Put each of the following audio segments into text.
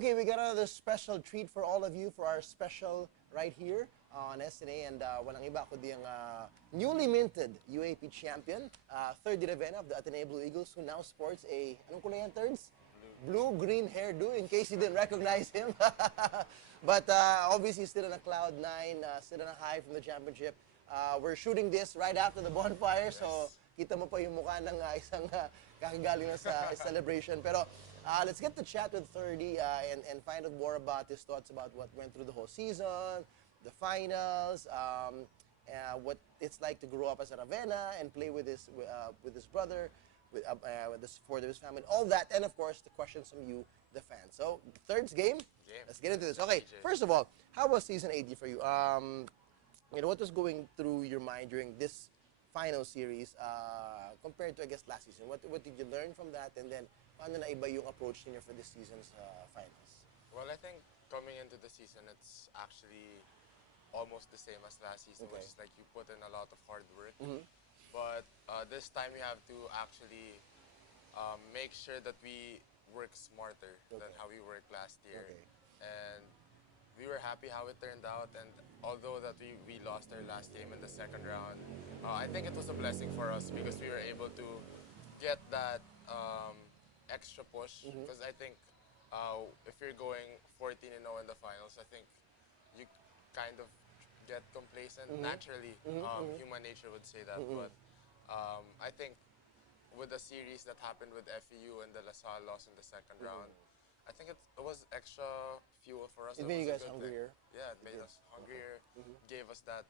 Okay, we got another special treat for all of you for our special right here on SNA, and walang iba kundi ang newly minted UAAP champion, Thirdy Ravena of the Ateneo Blue Eagles, who now sports a, anong kulay yan, Thirds? Blue-green hairdo, in case you didn't recognize him. But obviously still on a cloud nine, still on a high from the championship. We're shooting this right after the bonfire, so kita mo pa yung mukha ng isang kakagaling na sa celebration. Pero let's get to chat with Thirdy and find out more about his thoughts about what went through the whole season, the finals, what it's like to grow up as a Ravena and play with his brother, with the support of his family, all that, and of course the questions from you, the fans. So Third's game. Let's get into this. Okay, first of all, how was season 80 for you? You know, what was going through your mind during this final series compared to, I guess, last season? What did you learn from that? And then, paano na iba yung approach niyo for this season's finals? Well, I think coming into the season, it's actually almost the same as last season, which is like you put in a lot of hard work. But this time we have to actually make sure that we work smarter than how we worked last year. And we were happy how it turned out, and although that we lost our last game in the second round, I think it was a blessing for us because we were able to get that extra push. Because I think if you're going 14-0 in the finals, I think you kind of get complacent naturally. Human nature would say that, but I think with the series that happened with FEU and the LaSalle loss in the second round, I think it was extra fuel for us. It made you guys hungrier. Yeah, it made us hungrier. Gave us that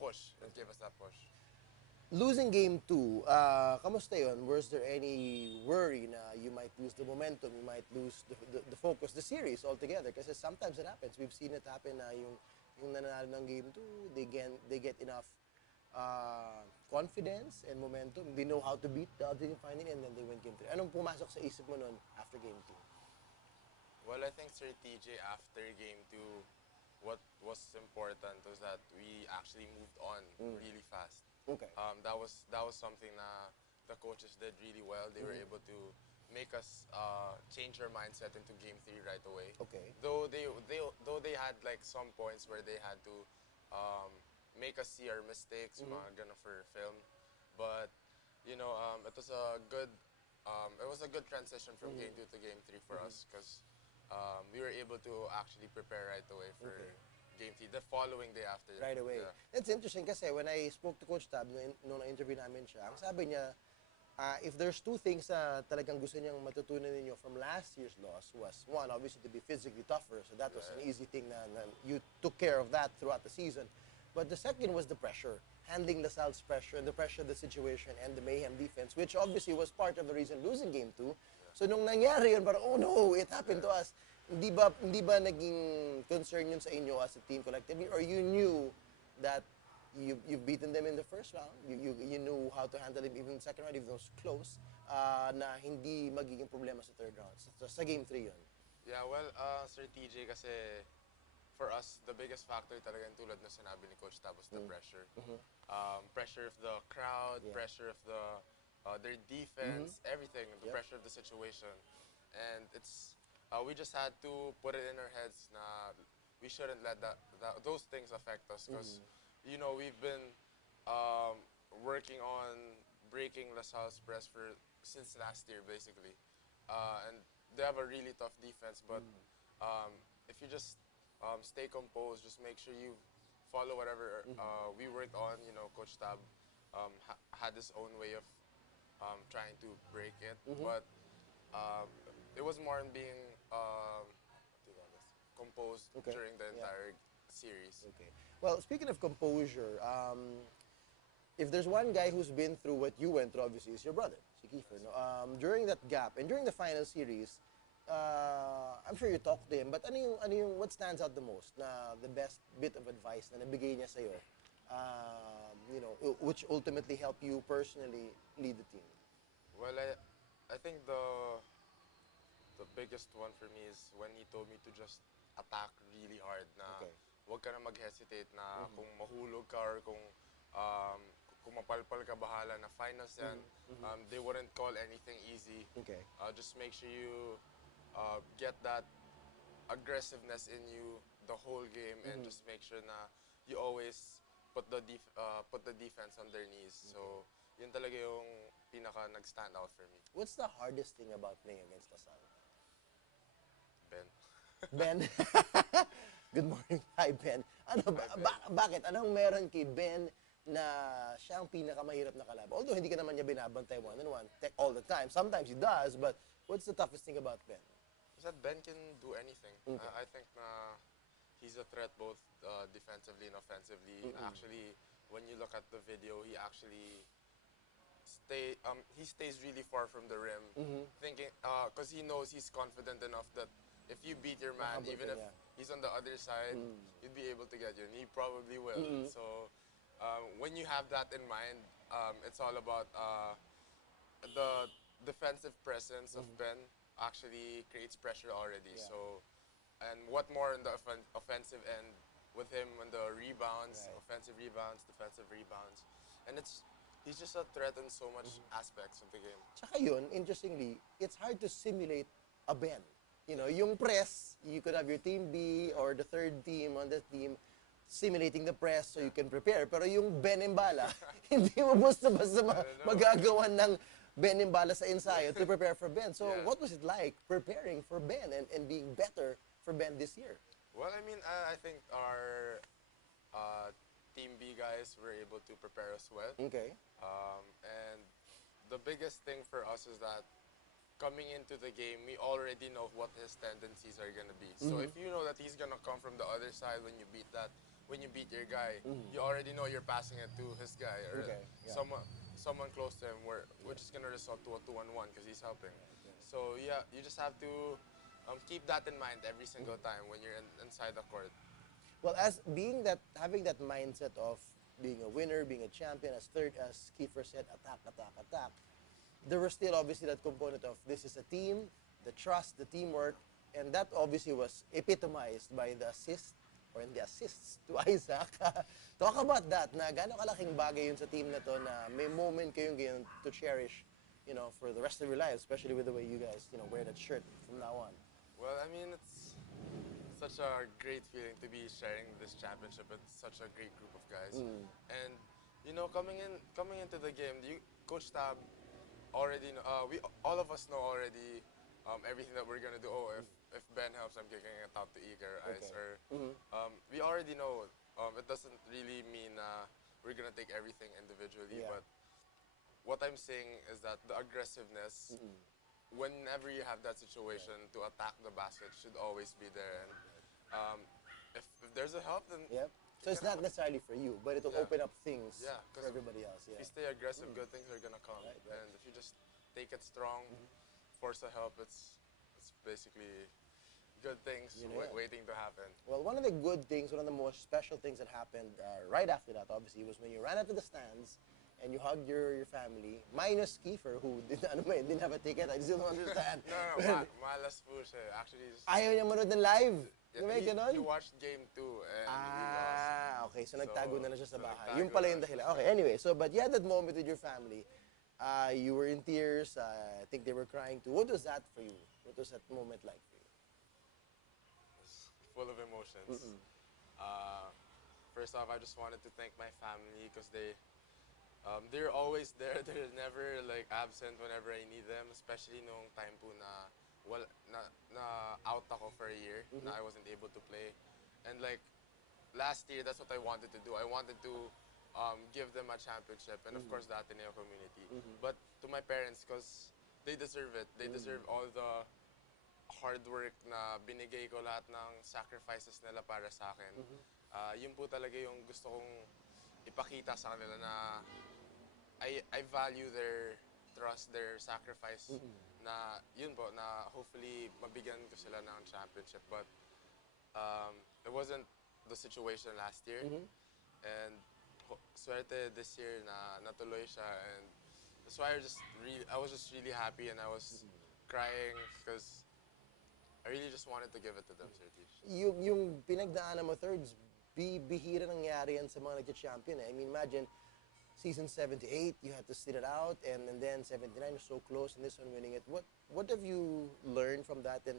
push. It gave us that push. Losing game 2, kamusta yun? Was there any worry na you might lose the momentum, you might lose the focus, the series altogether? Kasi sometimes it happens. We've seen it happen na yung nanalo ng game 2, they get enough confidence and momentum. They know how to beat the other team finally, and then they win game 3. Anong pumasok sa isip mo nun after game 2? Well, I think Sir TJ, after game 2, what was important was that we actually moved on really fast. That was something that the coaches did really well. They were able to make us change our mindset into game 3 right away. Though they had like some points where they had to make us see our mistakes, mga ganun for film. But you know, it was a good transition from game 2 to game 3 for us, because we were able to actually prepare right away for game 3 the following day after. Right away. That's interesting kasi when I spoke to Coach Tab nung na-interview namin siya, ang sabi niya, if there's 2 things na talagang gusto niyang matutunan ninyo from last year's loss was, 1, obviously to be physically tougher, so that was an easy thing na you took care of that throughout the season. But the second was the pressure, handling LaSalle's pressure and the pressure of the situation and the mayhem defense, which obviously was part of the reason losing game 2. So nung nangyari yun, parang, oh no, it happened to us. Hindi ba naging concern yun sa inyo as a team collectively, or you knew that you've beaten them in the first round, you knew how to handle them even in the second round, even though it was close, na hindi magiging problema sa third round, sa game 3 yun? Yeah, well, Sir TJ, kasi for us, the biggest factor talaga, tulad na sinabi ni Coach Tab, was the pressure. Pressure of the crowd, pressure of their defense, everything, the pressure of the situation. And it's we just had to put it in our heads na we shouldn't let those things affect us, because you know, we've been working on breaking LaSalle's press since last year basically, and they have a really tough defense, but if you just stay composed, just make sure you follow whatever we worked on. You know, Coach Tab had his own way of trying to break it, but it was more in being composed during the entire series. Well, speaking of composure, if there's one guy who's been through what you went through, obviously, is your brother, si Kiefer. No? During that gap and during the final series, I'm sure you talked to him, but what stands out the most, na the best bit of advice na nabigay niya sa'yo, you know, which ultimately helped you personally lead the team? Well, I think the biggest one for me is when he told me to just attack really hard, na huwag ka na mag-hesitate, na kung mahulog ka or kung mapalpal ka, bahala na, finals yan. They wouldn't call anything easy. Just make sure you get that aggressiveness in you the whole game and just make sure na you always put the defense on their knees. So, yun talaga yung pinaka nag-stand out for me. What's the hardest thing about playing against Lasal? Ben. Ben? Good morning. Hi, Ben. Ano, Hi, Ben. bakit? Anong meron kay Ben na siya ang pinakamahirap na kalaban? Although hindi ka naman niya binabantay one-on-one all the time. Sometimes he does, but what's the toughest thing about Ben? Is that Ben can do anything. Okay. I think na he's a threat both defensively and offensively. Actually, when you look at the video, he actually he stays really far from the rim, thinking because he knows he's confident enough that if you beat your man, Mahabol even ka if niya. he's on the other side, you'd be able to get you, and he probably will. So when you have that in mind, it's all about the defensive presence of Ben actually creates pressure already. Yeah. So, and what more in the offensive end with him on the rebounds, Right. offensive rebounds, defensive rebounds, and he's just a threat in so much aspects of the game. Tsaka yun, interestingly, it's hard to simulate a Ben. You know, yung press, you could have your team B or the third team on the team simulating the press so you can prepare. Pero yung Ben Mbala, hindi mo basta-basta magagawan ng Ben Mbala sa ensayo to prepare for Ben. So Yeah. what was it like preparing for Ben and being better for Ben this year? Well, I mean, I think our Team B guys were able to prepare us well. Okay. And the biggest thing for us is that coming into the game, we already know what his tendencies are gonna be. So if you know that he's gonna come from the other side when you beat your guy, you already know you're passing it to his guy or Okay, yeah. someone close to him, which is gonna result to a 2-on-1 because he's helping. So yeah, you just have to keep that in mind every single time when you're inside the court. Well, having that mindset of being a winner, being a champion, as Kiefer said, attack, there was still obviously that component of this is a team, the trust, the teamwork, and that obviously was epitomized by the assists to Isaac. Talk about that, na gano'ng kalaking bagay yun sa team na to na may moment kayong ganyan to cherish, you know, for the rest of your lives, especially with the way you guys, you know, wear that shirt from now on. Well, I mean, it's such a great feeling to be sharing this championship with such a great group of guys. And you know, coming into the game, Coach Tab already know, all of us know already everything that we're gonna do. Oh, if Ben helps, I'm kicking it out to Eager Ice. Okay. Or we already know. It doesn't really mean we're gonna take everything individually, Yeah. but what I'm saying is that the aggressiveness, whenever you have that situation to attack the basket, should always be there. And if there's a help, then Yep. So it's not necessarily for you, but it'll Yeah. open up things Yeah, for 'cause everybody else. if Yeah. you stay aggressive, good things are gonna come. Right. And if you just take it strong, force a help, it's basically good things You know, yeah. waiting to happen. Well, one of the good things, one of the most special things that happened right after that, obviously, was when you ran out to the stands and you hugged your family, minus Kiefer, who didn't have a ticket. I still don't understand. No, malas po siya. Actually, Ayaw niya manood ng live. yeah, May ganon? he watched game 2 and we lost. Okay. So nagtago na siya sa so bahay. nagtago Yung pala na. yung dahilan. Okay, anyway. So, but you had that moment with your family. You were in tears. I think they were crying too. What was that for you? What was that moment like for you? Full of emotions. First off, I just wanted to thank my family because they're always there. They're never like absent whenever I need them, especially nung time po na out ako for a year, na I wasn't able to play. And like last year, that's what I wanted to do. I wanted to give them a championship and of course the Ateneo community. But to my parents, because they deserve it. They deserve all the hard work na binigay ko, lahat ng sacrifices nila para sa akin. Yun po talaga yung gusto kong ipakita sa kanila na I value their trust, their sacrifice, na yun po, na hopefully mabigyan ko sila ng championship. But it wasn't the situation last year. And swerte this year na natuloy siya, and that's why I was just really happy and I was crying because I really just wanted to give it to them, Sir Tish. Yung pinagdaanan mo, Thirds, bihira nangyari yan sa mga nagka-champion. I mean, imagine, season 78, you had to sit it out, and then 79, you're so close, and this one winning it. what have you learned from that? And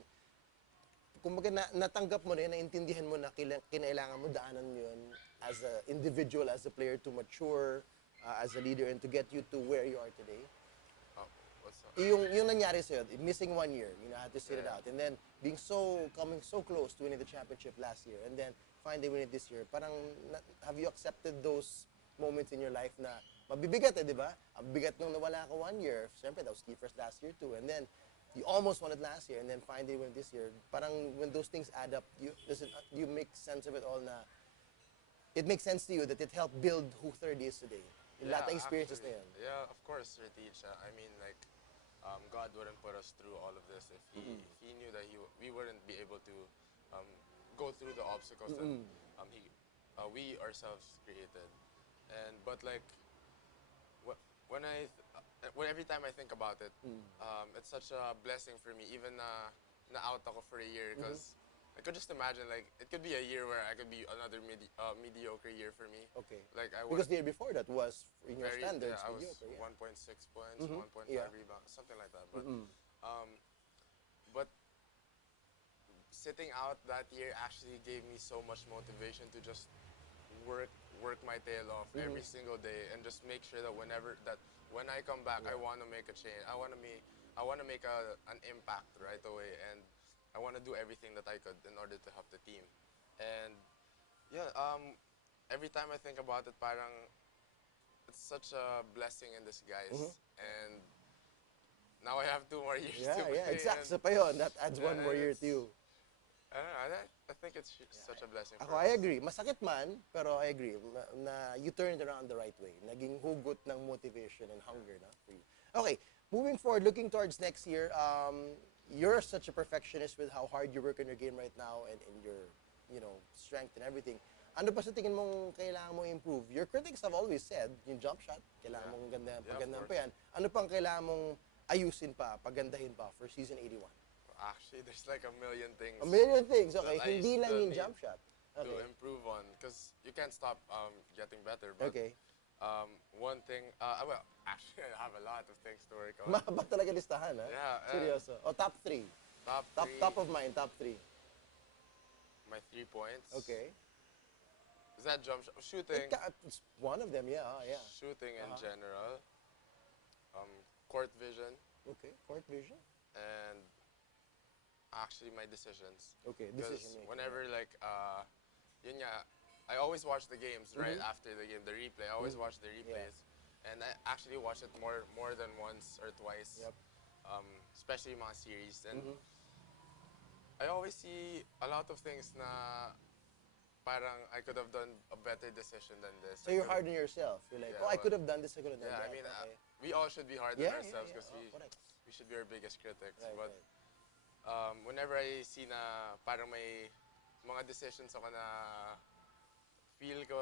kumbaga natanggap mo na yun, naintindihan mo na kinailangan mo daanan yun as an individual, as a player to mature, as a leader, and to get you to where you are today? What's up? Yung nangyari sa'yo, missing 1 year, had to sit it out, and then coming so close to winning the championship last year, and then finally winning it this year, parang have you accepted those moments in your life na mabibigat di ba? Ang bigat nung nawala ka 1 year, siyempre that was Kiefer's last year too, and then you almost won it last year, and then finally win this year. Parang when those things add up, you make sense of it all na it makes sense to you that it helped build who Thirdy is today. Yung lahat ng experiences na yun. Yeah, of course, Ritesh. I mean, like, God wouldn't put us through all of this if He knew that we wouldn't be able to go through the obstacles that we ourselves created. But like, every time I think about it, it's such a blessing for me. Even na out ako for a year, because I could just imagine, like, it could be a year where I could be another mediocre year for me. Okay. Like because the year before that was in your standards I was mediocre. 1.6 points, 1.5 rebounds, something like that. But sitting out that year actually gave me so much motivation to just work my tail off every single day, and just make sure that when I come back, I want to make a change. I want to make an impact right away, and I want to do everything that I could in order to help the team. And yeah, every time I think about it, parang it's such a blessing in disguise. And now I have 2 more years to play. Yeah, exactly. Pa yun, that adds 1 more year to you. I don't know, I think it's such a blessing for I us. agree. Masakit man, pero I agree na you turned around the right way. Naging hugot ng motivation and hunger na for you. Okay, moving forward, looking towards next year, you're such a perfectionist with how hard you work on your game right now and your, strength and everything. Ano pa sa tingin mong kailangan mong improve? Your critics have always said, yung jump shot, kailangan mong pagandahan pa yan. Ano pang kailangan mong ayusin pa, pagandahin pa for season 81? Actually, there's like a million things. A million things, okay. that I Hindi lang still yung need jump shot. to improve on, because you can't stop getting better. But Okay. one thing, well, actually, I have a lot of things to work on. Mahaba talaga listahan, ha? Yeah, Seryoso. O, top 3. Top of mind, top 3. My 3 points. Okay. Is that jump shot? Shooting. It's one of them, yeah. Shooting in general. Court vision. Okay, court vision. And actually my decisions. Okay, Because decision making. whenever like, yun nga, I always watch the games right after the game, the replay. I always watch the replays. And I actually watch it more than once or twice. Yep. Especially mga series. And I always see a lot of things na parang I could have done a better decision than this. So you're hard on yourself. You're like, I could have done this, I could have done Yeah, that. I mean, Okay. we all should be hard on ourselves, because correct. we should be our biggest critics. Right, But whenever I see na parang may mga decisions ako na feel ko,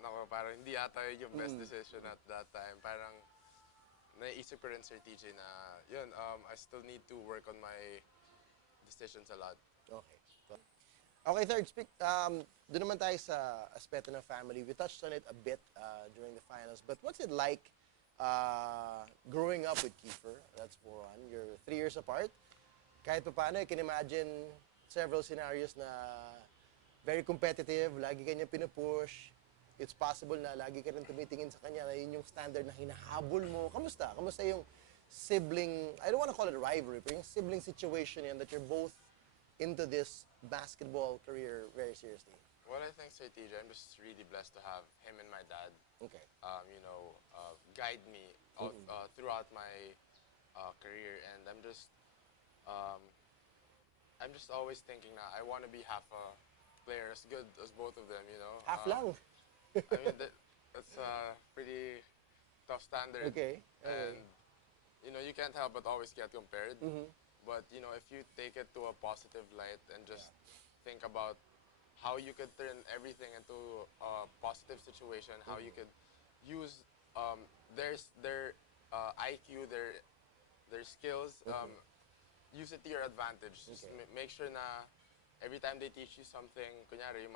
nako, parang hindi yata yung best decision at that time, parang naisip ko rin, Sir TJ, na yun, I still need to work on my decisions a lot. Okay. Okay, Third, doon naman tayo sa aspeto ng family. We touched on it a bit during the finals, but what's it like growing up with Kiefer? That's for one. You're 3 years apart. Kahit pa paano, I can imagine several scenarios na very competitive, lagi kanya pinupush. It's possible na lagi ka rin tumitingin sa kanya na yun yung standard na hinahabol mo. Kamusta? Kamusta yung sibling, I don't want to call it rivalry, but yung sibling situation yan that you're both into this basketball career very seriously? Well, I think, Sir TJ, I'm just really blessed to have him and my dad, Okay. Guide me throughout my career, and I'm just always thinking that I want to be half a player as good as both of them. Half lang. I mean, that's a pretty tough standard. Okay. And you can't help but always get compared. But if you take it to a positive light and just think about how you could turn everything into a positive situation, how you could use their IQ, their skills, use it to your advantage. Just make sure na every time they teach you something, kunyari yung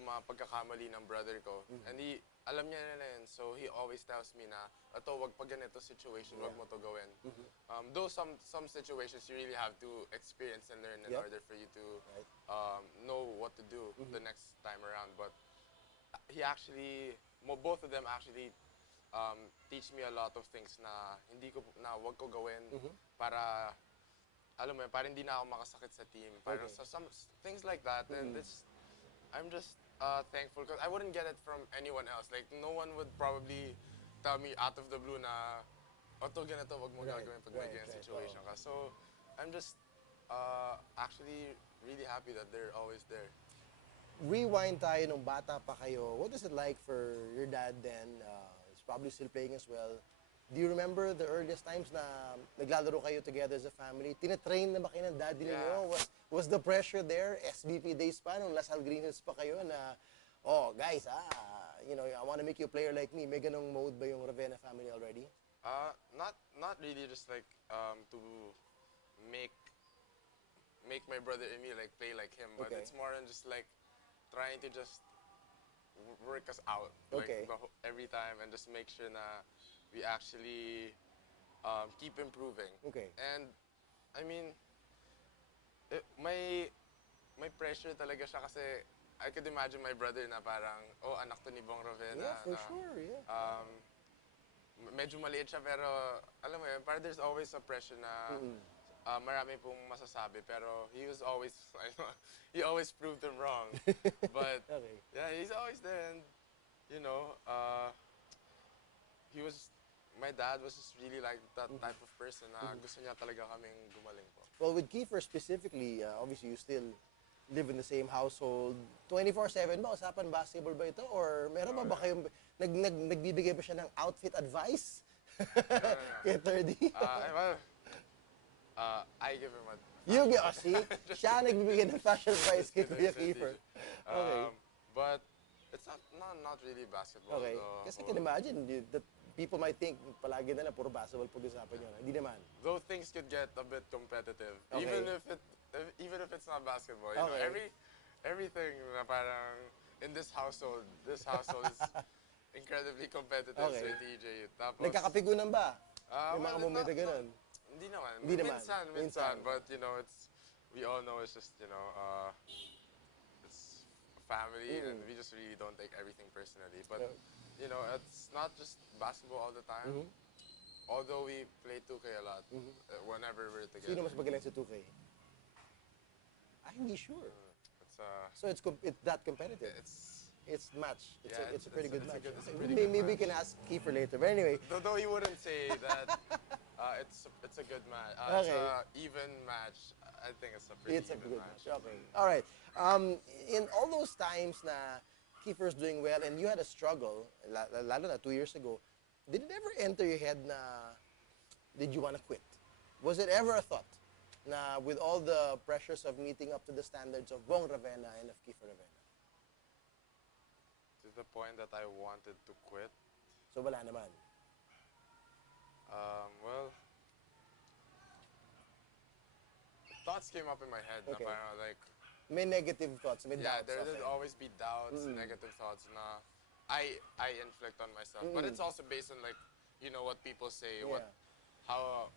mga pagkakamali ng brother ko, and alam niya na yun. So he always tells me na, ito, wag pa ganito situation, wag mo to gawin. Though some situations you really have to experience and learn in order for you to know what to do the next time around. But he actually, both of them actually teach me a lot of things na wag ko gawin para, alam mo yun, para hindi na ako makasakit sa team. Para so some things like that. And I'm just thankful because I wouldn't get it from anyone else. Like, no one would probably tell me out of the blue na, to ganito, wag mo gagawin pag may ganyan situation ka. So, I'm just actually really happy that they're always there. Rewind tayo nung bata pa kayo. What is it like for your dad then? He's probably still playing as well. Do you remember the earliest times na naglalaro kayo together as a family? Tinatrain na ba kayo ng daddy ninyo? Was the pressure there? SBP days pa, nung Lasal Green Hills pa kayo na, oh, guys, you know, I want to make you a player like me. May ganong mode ba yung Ravena family already? Not really just like to make my brother and me like play like him, but it's more than just like trying to just work us out like every time and just make sure na we actually keep improving. And I mean, may pressure talaga siya kasi I could imagine my brother na parang, oh, anak to ni Bong Ravena. Yeah, for sure, yeah. Medyo maliit siya pero, alam mo yun, parang there's always a pressure na marami pong masasabi pero he was always, he always proved them wrong. But, yeah, he's always there and, you know, my dad was just really like that type of person na gusto niya talaga kaming gumaling po. Well, with Kiefer specifically, obviously you still live in the same household. 24/7 ba? Usapan basketball ba ito? Or meron ba kayong, nagbibigay ba siya ng outfit advice? Kay Thirdy? Well, I give him a... You give, see? Siya nagbibigay ng fashion advice kay Kuya Kiefer. But it's not really basketball. Kasi I can imagine that people might think palagi na lang puro basketball pag-usapan nyo. Hindi naman. Though things could get a bit competitive, even if it's not basketball. You know, everything na parang in this household is incredibly competitive sa TJ. Tapos, nagkakapigunan ba? Yung mga momento ganun? Hindi naman. Hindi naman. Minsan. But, you know, we all know it's just, you know, it's family and we just really don't take everything personally. But, you know, it's not just basketball all the time. Although we play 2K a lot whenever we're together. Sino mas magaling sa 2K? Hindi sure. So it's that competitive? It's match. It's a pretty good match. Maybe we can ask Kiefer later. But anyway. Though he wouldn't say that it's a good match. It's an even match. I think it's a pretty even match. Okay. All right. In all those times na Kiefer's doing well and you had a struggle, lalo na 2 years ago, did it ever enter your head na did you want to quit? Was it ever a thought na with all the pressures of meeting up to the standards of Bong Ravena and of Kiefer Ravena? To the point that I wanted to quit? So wala naman? Well, thoughts came up in my head na parang like, may negative thoughts, may doubts. Yeah, there'd always be doubts, negative thoughts na I inflict on myself. But it's also based on like, you know, what people say, how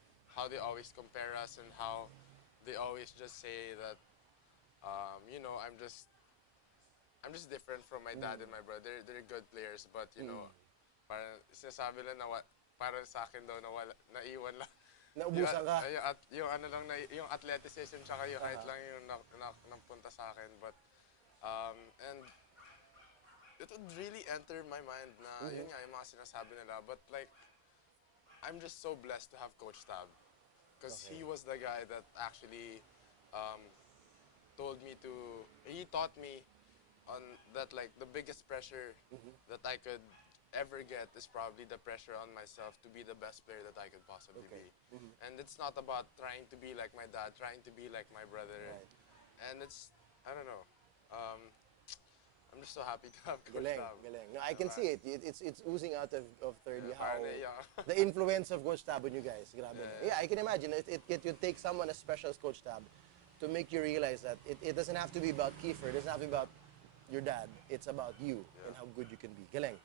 they always compare us and how they always just say that, you know, I'm just different from my dad and my brother. They're good players, but you know, parang sinasabi lang na parang sa akin daw naiwan lang. Naubusan ka? Yung ano lang, yung athleticism tsaka yung height lang yung napunta sa akin. But, and it would really enter my mind na yun nga yung mga sinasabi nila. But like, I'm just so blessed to have Coach Tab. Because he was the guy that actually he taught me on that like the biggest pressure that I could ever get is probably the pressure on myself to be the best player that I could possibly be. And it's not about trying to be like my dad, trying to be like my brother. And it's, I don't know, I'm just so happy to have Coach Tab. Galing. No, I can see it. It's oozing out of Thirdy how the influence of Coach Tab on you guys. Grabe. Yeah, I can imagine. It would take someone as special as Coach Tab to make you realize that it doesn't have to be about Kiefer. It doesn't have to be about your dad. It's about you and how good you can be. Galing.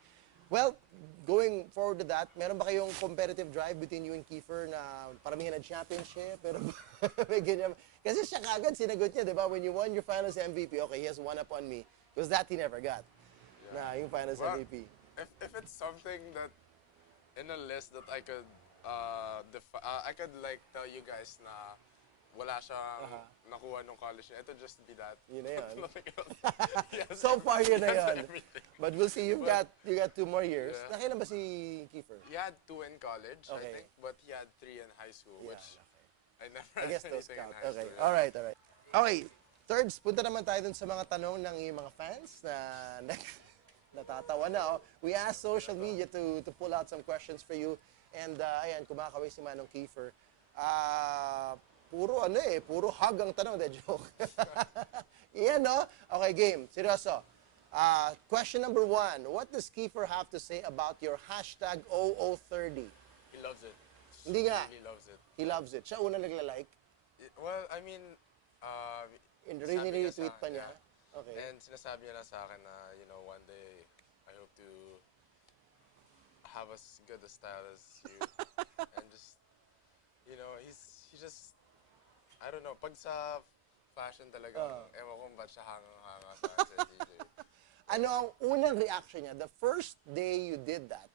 Well, going forward to that, meron ba kayong competitive drive between you and Kiefer na paramihan ng championship? Pero may ganyan. Kasi siya kagad sinagot niya, di ba? When you won your finals MVP, okay, he has one up on me. Because that he never got. Na, yung finals Well, MVP. if it's something that in a list that I could I could like tell you guys na wala siyang nakuha nung college niya. Ito just be that. Yun na yun. Nothing else. So far, yun na yun. Everything. But we'll see, you got 2 more years. Yeah. Nakailan ba si Kiefer? He had 2 in college, I Okay. think, but he had 3 in high school, which I never I guess had those anything count. in high Okay, school. all right. Okay, thirds, punta naman tayo dun sa mga tanong ng iyong mga fans na natatawa na. Oh. We asked social media to pull out some questions for you. And ayan, kumakaway si Manong Kiefer. Puro hug ang tanong. De, joke. Yan, no? Okay, game. Seryoso. Question number 1. What does Kiefer have to say about your hashtag OO30? He loves it. Hindi nga. He loves it. He loves it. Siya una nagla-like. Well, I mean, Really sabi niya sa retweet pa akin, niya. yeah. Okay. And sinasabi niya lang sa akin na, you know, one day, I hope to have as good a style as you. And just, you know, he just, I don't know, pag sa fashion talaga, ewan ko ba't siya hanga-hanga sa akin sa DJ. Ano ang unang reaction niya? The first day you did that,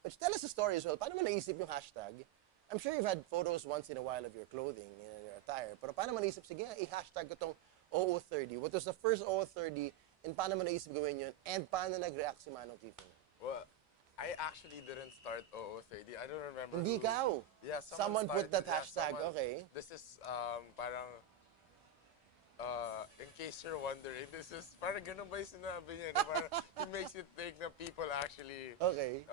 which tell us the story as well. Paano mo naisip yung hashtag? I'm sure you've had photos once in a while of your clothing and your attire. Pero paano mo naisip, sige, i-hashtag ko tong OO30. What was the first OO30 and paano mo naisip gawin yun? And paano nag-react si Manong Kiefer? Well, I actually didn't start OO30. I don't remember. Hindi who. ikaw. Yeah, Someone put that started- hashtag, someone- okay. This is parang, in case you're wondering, this is, parang ganun ba yung sinabi niya? Na parang, it makes you think that people actually Okay.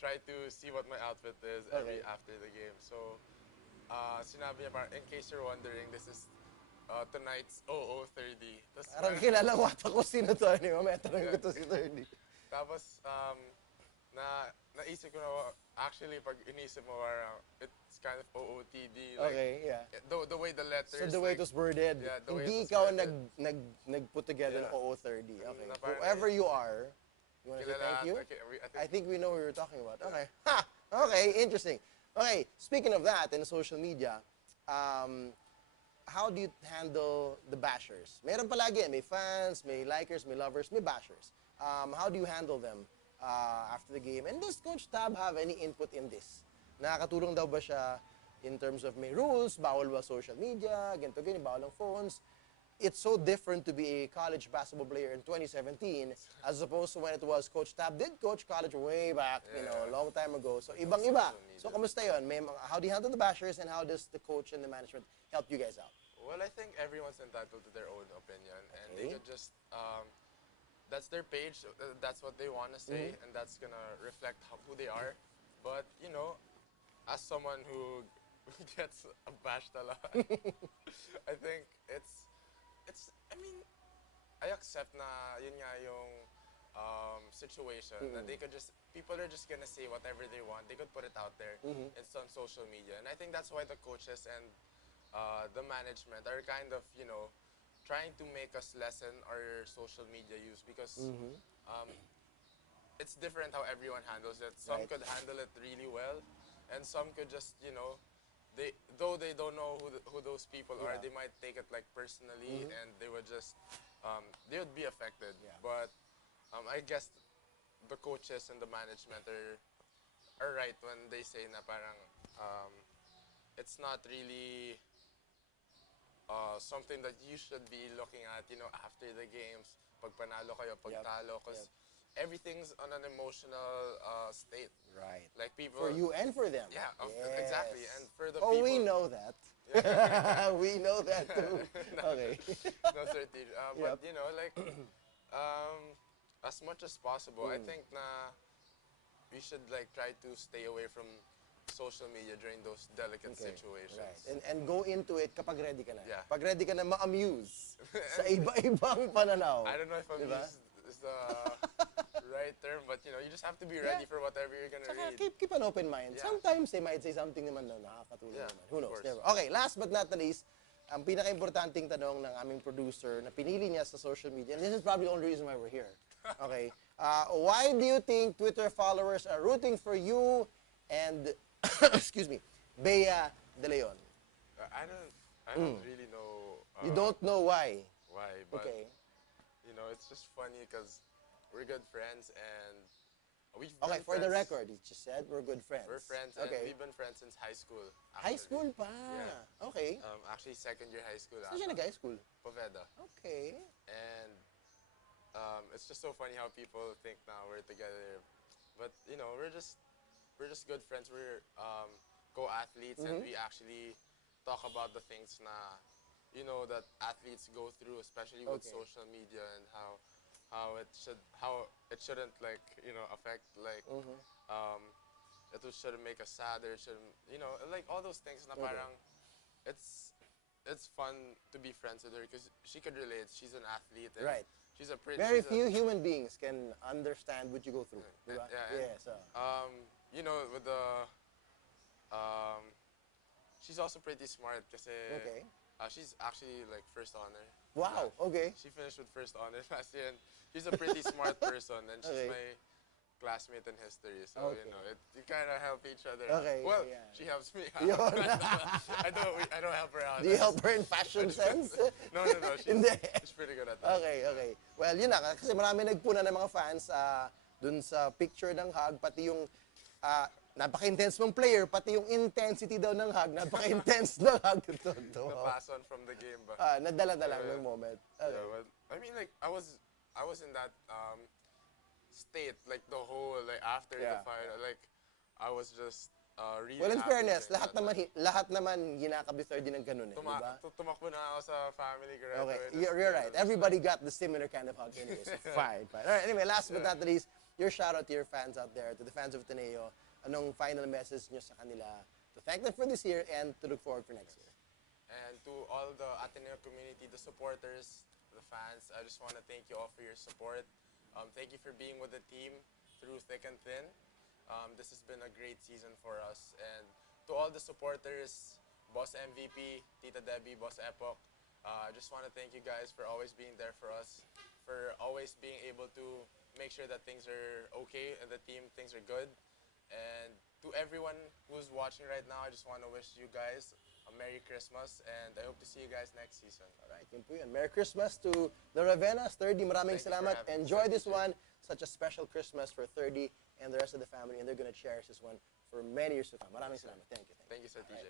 try to see what my outfit is after the game. So, sinabi niya parang, in case you're wondering, this is tonight's OO30. Tas, Parang kilala ko ata ko sino to. Anyway, may tanong ko to si 30. Tapos, naisip ko na, actually, pag inisip mo, parang, it's kind of OOTD. Like, Okay, yeah. The way the letters, So the way it was worded, yeah, the way hindi it was ikaw worded. nag-put together Yeah. ng OO30. Okay. Na parang- Whoever you are, you want to say kilala, thank you? okay, I think we know what you're talking about. Okay. Ha! Okay, interesting. Okay, speaking of that in social media, how do you handle the bashers? Meron palagi, may fans, may likers, may lovers, may bashers. How do you handle them after the game? And does Coach Tab have any input in this? Nakakatulong daw ba siya in terms of may rules, bawal ba social media, ganito, ganyan, bawal ang phones? It's so different to be a college basketball player in 2017 as opposed to when it was Coach Tab did coach college way back, you know, a long time ago. So ibang-iba. So kamusta yun? How do you handle the bashers and how does the coach and the management help you guys out? Well, I think everyone's entitled to their own opinion, and they could just, that's their page, that's what they want to say, and that's gonna reflect who they are. But, you know, as someone who gets bashed a lot, I think I mean, I accept na yun nga yung situation, that they could just, people are just gonna say whatever they want, they could put it out there, it's on social media, and I think that's why the coaches and the management are kind of, you know, trying to make us lessen our social media use because it's different how everyone handles it. Some could handle it really well, and some could just, you know, though they don't know who those people are, they might take it like personally, and they would just, they would be affected. But I guess the coaches and the management are right when they say na parang it's not really something that you should be looking at, you know, after the games, pag panalo kayo, pag talo, because everything's on an emotional state. Right. Like people. For you and for them. Yeah, Yes. exactly. And for the Oh, people. we know that. We know that too. Okay. No, certainly. But you know, like, as much as possible, I think na we should like try to stay away from social media during those delicate situations. Right. And go into it kapag ready ka na. Yeah. Pag ready ka na ma-amuse sa iba-ibang pananaw. I don't know if I'm Diba? is the right term, but you know, you just have to be ready for whatever you're gonna Saka read. keep an open mind. Yeah. Sometimes they might say something naman na nakakatulong Yeah, naman. Who knows? of course. Never. Okay, last but not the least, ang pinaka-importanting tanong ng aming producer na pinili niya sa social media, and this is probably the only reason why we're here. Okay? Why do you think Twitter followers are rooting for you and, excuse me, Bea De Leon? I don't really know. You don't know why? Why, but Okay. you know, it's just funny because we're good friends and we've Okay, been for the friends. record, you just said we're good friends. We're friends Okay. and we've been friends since high school. High Actually. school pa. Yeah. Okay. Actually, second year high school. Saan siya nag-high school? Poveda. Okay. And it's just so funny how people think now we're together, but you know we're just good friends. We're co-athletes, and we actually talk about the things that athletes go through, especially with Okay. social media and how it shouldn't affect it shouldn't make us sad or shouldn't like all those things na Okay. parang it's fun to be friends with her because she could relate. She's an athlete and Right. she's a pretty Very few human beings can understand what you go through. Diba? yeah, and, so. with the she's also pretty smart kasi Okay. she's actually like first honor. Wow, okay. She finished with first honor last year and she's a pretty smart person and she's Okay. my classmate in history. So, Okay. you kind of help each other Okay, out. Well, yeah. she helps me Yun. out. I don't help her out. Do you help her in fashion sense? No. Hindi. She's pretty good at that. Okay. Well, yun na. Kasi marami nagpuna ng mga fans dun sa picture ng hug, pati yung napaka-intense mong player, pati yung intensity daw ng hug, napaka-intense ng hug. The pass on from the game. But, Nadala-dala ng moment. Okay. yeah, well, I mean, like, I was in that state, like, the whole, like, after the Yeah. fight, like, I was just really Well, in happy fairness, saying lahat that. naman ginakabi Thirdy ng ganun eh, di ba? Tumakbo na ako sa family ko. Okay, you're right. Everybody got the similar kind of hug anyway, so fine. All right, anyway, last but not least, your shout out to your fans out there, to the fans of Ateneo. Anong final message nyo sa kanila to thank them for this year and to look forward for next year? And to all the Ateneo community, the supporters, the fans, I just want to thank you all for your support. Thank you for being with the team through thick and thin. This has been a great season for us. And to all the supporters, Boss MVP, Tita Debbie, Boss Epoch, I just want to thank you guys for always being there for us, for always being able to make sure that things are okay and the team, things are good. And to everyone who's watching right now, I just want to wish you guys a Merry Christmas and I hope to see you guys next season. Alright, yun po yun. Merry Christmas to the Ravenas. Thirdy, maraming Thank you for salamat. having me, Enjoy Sir this DJ. one. Such a special Christmas for Thirdy and the rest of the family, and they're gonna cherish this one for many years to come. Maraming salamat. Thank you. Thank you, Sir TJ.